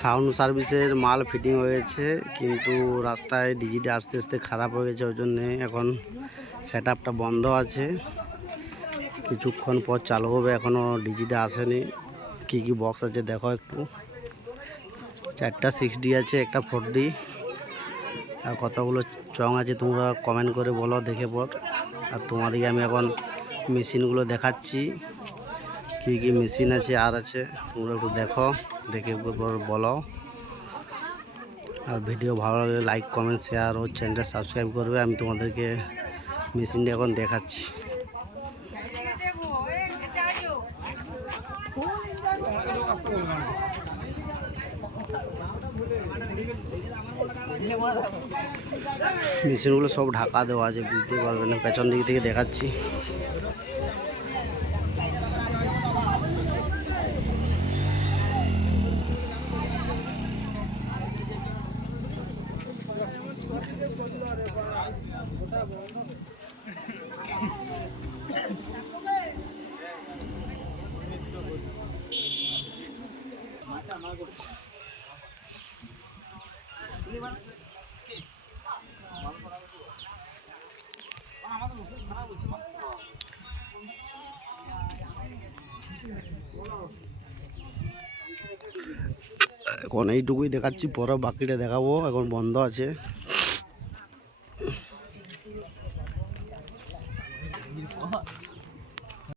Sound সার্ভিসের মাল fitting হয়েছে, কিন্তু রাস্তায় ডিজিটা আস্তে আস্তে খারাপ হয়ে গেছে, ওই জন্যে এখন সেট আপটা বন্ধ আছে। কিছুক্ষণ পর চালু হবে এখনও ডিজিটা আসেনি। কী কী বক্স আছে দেখো একটু। চারটা সিক্স ডি আছে, একটা ফোর ডি আর কতগুলো চং আছে তোমরা কমেন্ট করে বলো, দেখে পর আর তোমাদেরকে আমি এখন মেশিনগুলো দেখাচ্ছি। কী কি মেশিন আছে, আর আছে, তোমরা একটু দেখো, দেখে বলো আর ভিডিও ভালো লাগলে লাইক কমেন্ট শেয়ার ও চ্যানেলটা সাবস্ক্রাইব করবে, আমি তোমাদেরকে মেশিনটা এখন দেখাচ্ছি। মেশিনগুলো সব ঢাকা দেওয়া আছে, বুঝতে পারবে না, পেছন দিক থেকে দেখাচ্ছি। এখন এইটুকুই দেখাচ্ছি পরে বাকিটা দেখাবো এখন বন্ধ আছে। 衣服。